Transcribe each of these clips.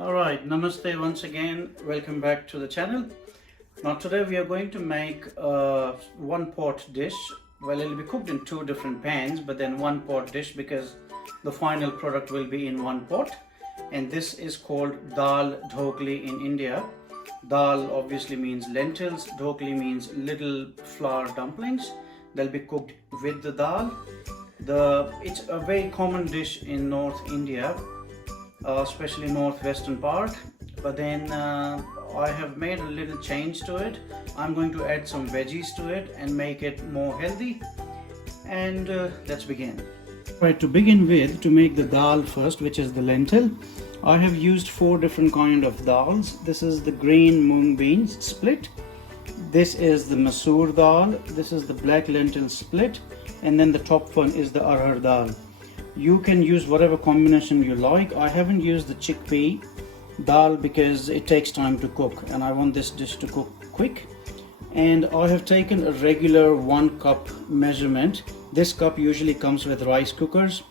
Alright, namaste once again. Welcome back to the channel. Now today we are going to make a one pot dish. Well, it'll be cooked in two different pans, but then one pot dish because the final product will be in one pot. And this is called Dal Dhokla in India. Dal obviously means lentils, dhokli means little flour dumplings. They'll be cooked with the dal. It's a very common dish in North India, especially northwestern part, but then I have made a little change to it. I'm going to add some veggies to it and make it more healthy, and let's begin. Right, to begin with, to make the dal first, which is the lentil, I have used four different kind of dals. This is the green mung beans split, this is the masoor dal, this is the black lentil split, and then the top one is the arhar dal. You can use whatever combination you like. I haven't used the chickpea dal because it takes time to cook and I want this dish to cook quick. And I have taken a regular 1 cup measurement. This cup usually comes with rice cookers.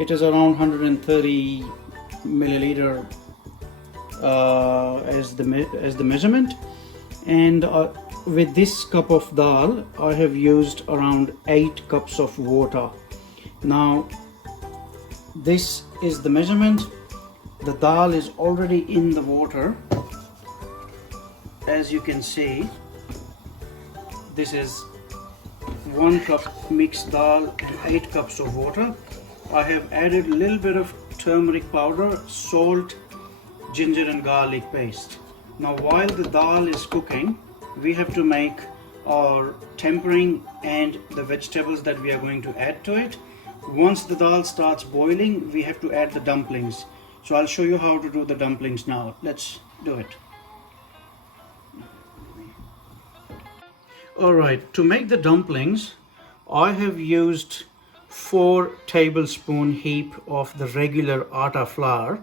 It is around 130 milliliter as the measurement. And with this cup of dal, I have used around 8 cups of water. Now, this is the measurement. The dal is already in the water. As you can see, this is 1 cup mixed dal and 8 cups of water. I have added a little bit of turmeric powder, salt, ginger and garlic paste. Now while the dal is cooking, we have to make our tempering and the vegetables that we are going to add to it. Once the dal starts boiling, we have to add the dumplings. So I'll show you how to do the dumplings now. Let's do it. Alright, to make the dumplings, I have used 4 tablespoon heap of the regular atta flour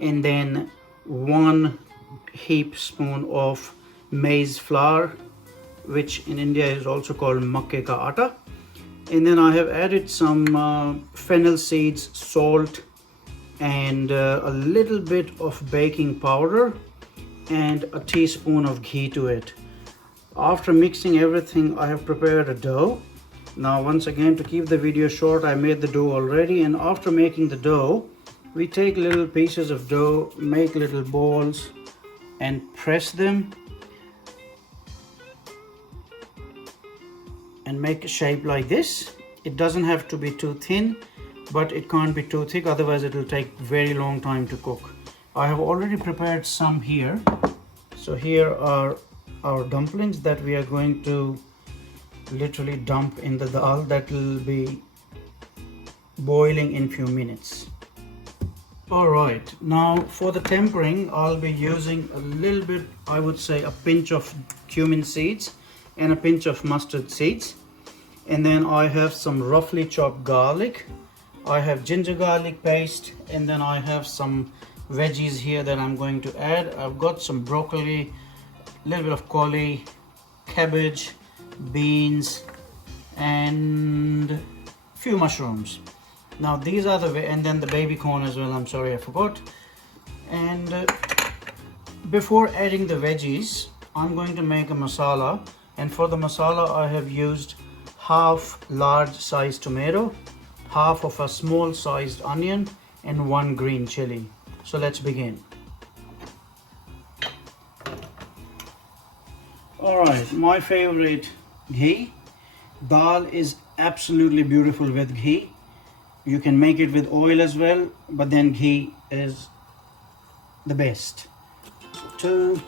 and then 1 heap spoon of maize flour, which in India is also called makke ka atta. And then I have added some fennel seeds, salt, and a little bit of baking powder and a teaspoon of ghee to it. After mixing everything, I have prepared a dough. Now once again, to keep the video short, I made the dough already, and after making the dough, we take little pieces of dough, make little balls and press them and make a shape like this. It doesn't have to be too thin, but it can't be too thick, otherwise it will take very long time to cook. I have already prepared some here. So here are our dumplings that we are going to literally dump in the dal that will be boiling in few minutes. Alright, now for the tempering, I'll be using a little bit, I would say a pinch of cumin seeds and a pinch of mustard seeds, and then I have some roughly chopped garlic, I have ginger garlic paste, and then I have some veggies here that I'm going to add. I've got some broccoli, a little bit of cauli, cabbage, beans, and few mushrooms. Now these are and then the baby corn as well, I'm sorry I forgot. And before adding the veggies, I'm going to make a masala. And for the masala, I have used half large sized tomato, half of a small sized onion, and 1 green chili. So let's begin. Alright, my favorite ghee. Dal is absolutely beautiful with ghee. You can make it with oil as well, but then ghee is the best. So 2,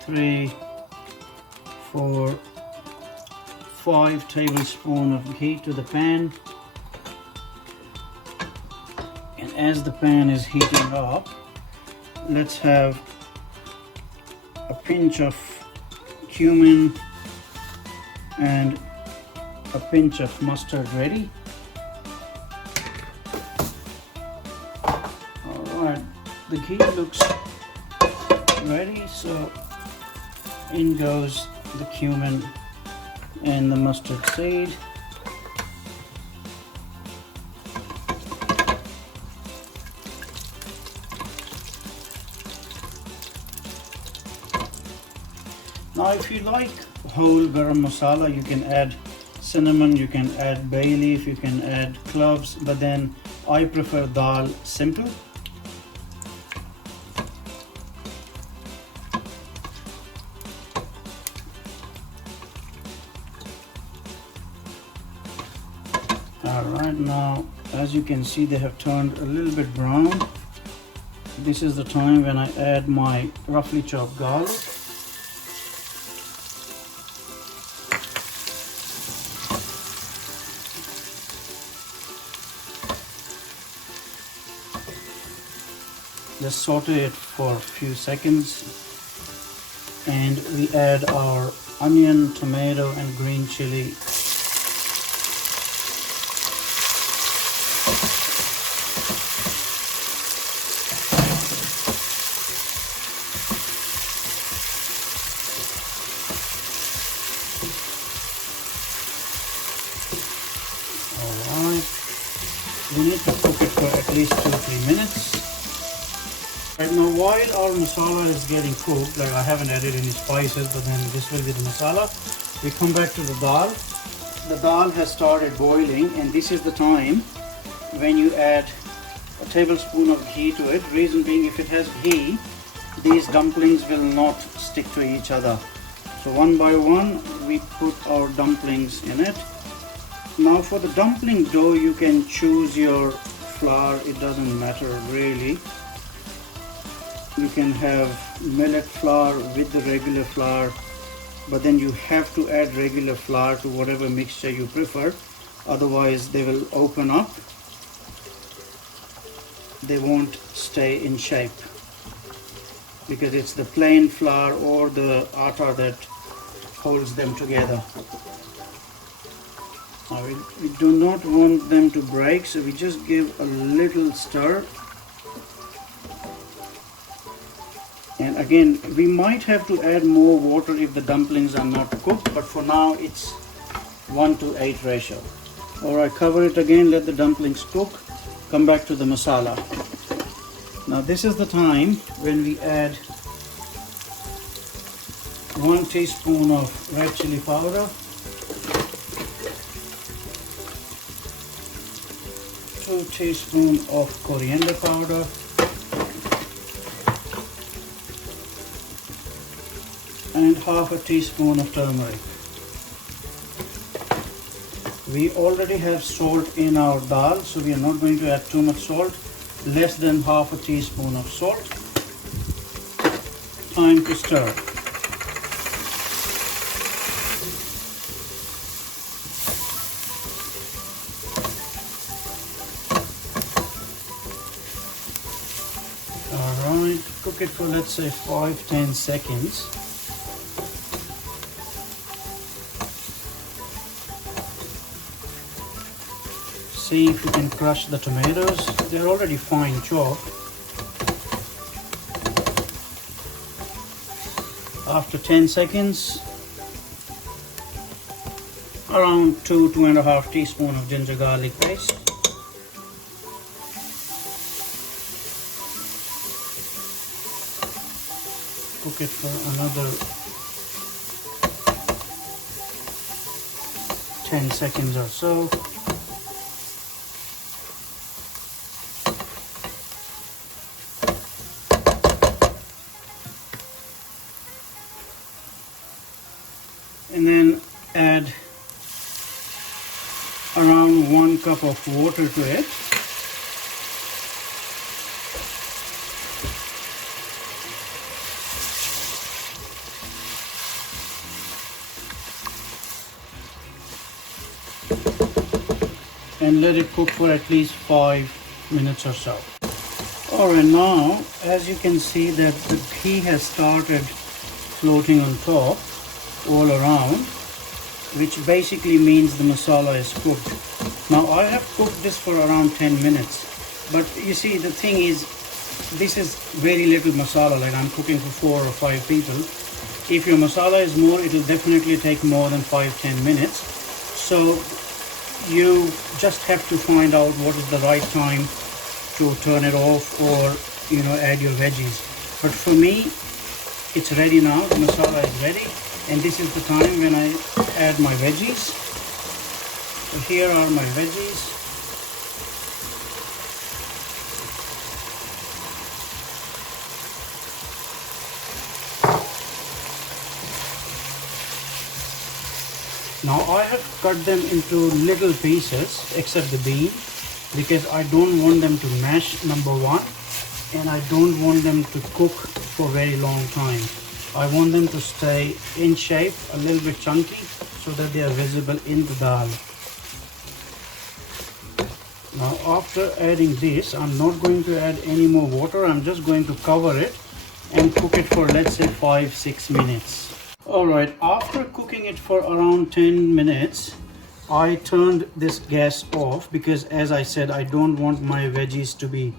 3, 4, 5 tablespoons of ghee to the pan. And as the pan is heating up, let's have a pinch of cumin and a pinch of mustard ready. Alright, the ghee looks ready, so in goes the cumin and the mustard seed. Now if you like whole garam masala, you can add cinnamon, you can add bay leaf, you can add cloves, but then I prefer dal simple. Alright, now as you can see, they have turned a little bit brown. This is the time when I add my roughly chopped garlic. Just saute it for a few seconds, and we add our onion, tomato and green chili. Alright, we need to cook it for at least 2-3 minutes. Right now, while our masala is getting cooked, like I haven't added any spices, but then this will be the masala. We come back to the dal. The dal has started boiling, and this is the time when you add a tablespoon of ghee to it. Reason being, if it has ghee, these dumplings will not stick to each other. So one by one, we put our dumplings in it. Now for the dumpling dough, you can choose your flour. It doesn't matter really. You can have millet flour with the regular flour, but then you have to add regular flour to whatever mixture you prefer, otherwise they will open up, they won't stay in shape, because it's the plain flour or the atta that holds them together. Now we do not want them to break, so we just give a little stir. And again, we might have to add more water if the dumplings are not cooked, but for now it's 1:8 ratio. Alright, cover it again, let the dumplings cook, come back to the masala. Now this is the time when we add 1 teaspoon of red chili powder, 2 teaspoons of coriander powder, and half a teaspoon of turmeric. We already have salt in our dal, so we are not going to add too much salt, less than half a teaspoon of salt. Time to stir. Alright, cook it for let's say 5-10 seconds. See if you can crush the tomatoes. They're already fine chopped. After 10 seconds, around 2-2.5 teaspoons of ginger garlic paste. Cook it for another 10 seconds or so. And then add around 1 cup of water to it. And let it cook for at least 5 minutes or so. Alright, now as you can see that the ghee has started floating on top all around, which basically means the masala is cooked. Now I have cooked this for around 10 minutes, but you see the thing is, this is very little masala, like I'm cooking for 4 or 5 people. If your masala is more, it will definitely take more than 5-10 minutes. So you just have to find out what is the right time to turn it off, or add your veggies. But for me, it's ready now. The masala is ready. And this is the time when I add my veggies. So here are my veggies. Now I have cut them into little pieces except the bean, because I don't want them to mash, number one, and I don't want them to cook for a very long time. I want them to stay in shape, a little bit chunky, so that they are visible in the dal. Now after adding this, I'm not going to add any more water. I'm just going to cover it and cook it for, let's say, 5-6 minutes. Alright, after cooking it for around 10 minutes, I turned this gas off because, as I said, I don't want my veggies to be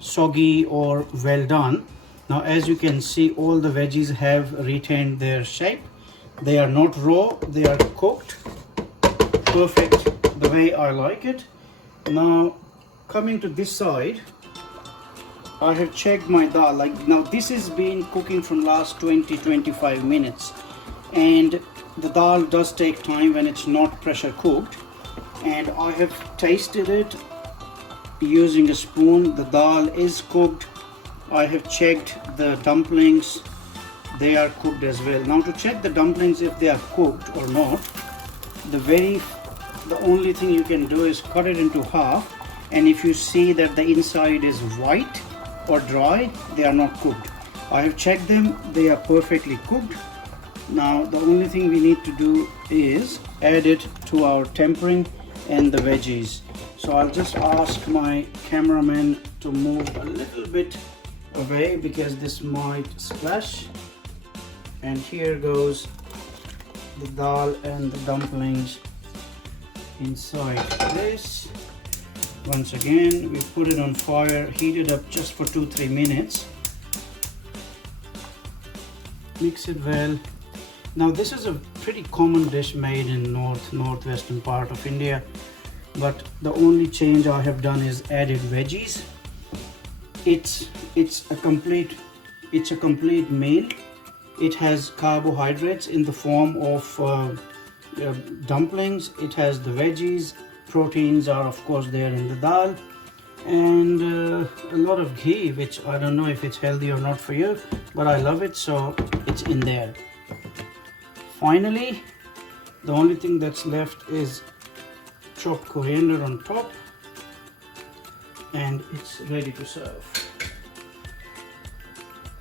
soggy or well done. Now as you can see, all the veggies have retained their shape. They are not raw, they are cooked perfect the way I like it. Now coming to this side, I have checked my dal. Now this has been cooking from last 20-25 minutes, and the dal does take time when it's not pressure cooked. And I have tasted it using a spoon. The dal is cooked. I have checked the dumplings, they are cooked as well. Now to check the dumplings if they are cooked or not, the only thing you can do is cut it into half, and if you see that the inside is white or dry, they are not cooked. I have checked them, they are perfectly cooked. Now the only thing we need to do is add it to our tempering and the veggies. So I'll just ask my cameraman to move a little bit away because this might splash. And here goes the dal and the dumplings inside this. Once again, we put it on fire, heat it up just for 2-3 minutes. Mix it well. Now this is a pretty common dish made in northwestern part of India, but the only change I have done is added veggies. It's a complete meal. It has carbohydrates in the form of dumplings. It has the veggies. Proteins are of course there in the dal, and a lot of ghee, which I don't know if it's healthy or not for you, but I love it, so it's in there. Finally, the only thing that's left is chopped coriander on top, and it's ready to serve.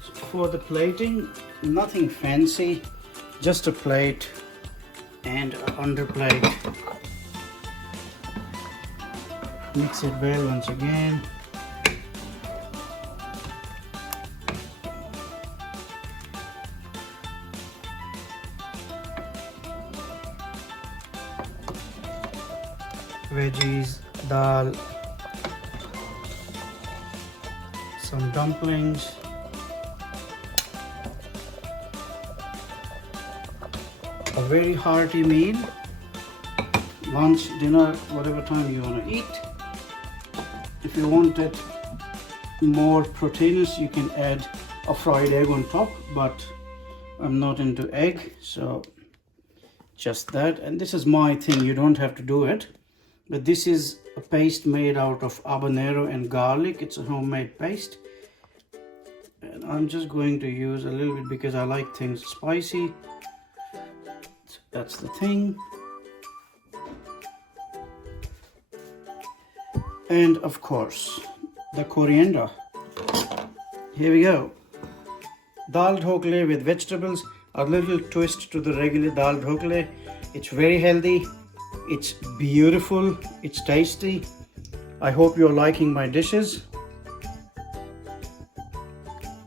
So for the plating, nothing fancy, just a plate and an underplate. Mix it well once again. Veggies, dal, some dumplings, a very hearty meal, lunch, dinner, whatever time you want to eat. If you want it more proteinous, you can add a fried egg on top, but I'm not into egg, so just that. And this is my thing, you don't have to do it. But this is a paste made out of habanero and garlic. It's a homemade paste. And I'm just going to use a little bit because I like things spicy. So that's the thing. And of course, the coriander. Here we go. Dal dhokla with vegetables. A little twist to the regular dal dhokla. It's very healthy. It's beautiful, it's tasty. I hope you're liking my dishes.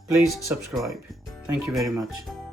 Please subscribe. Thank you very much.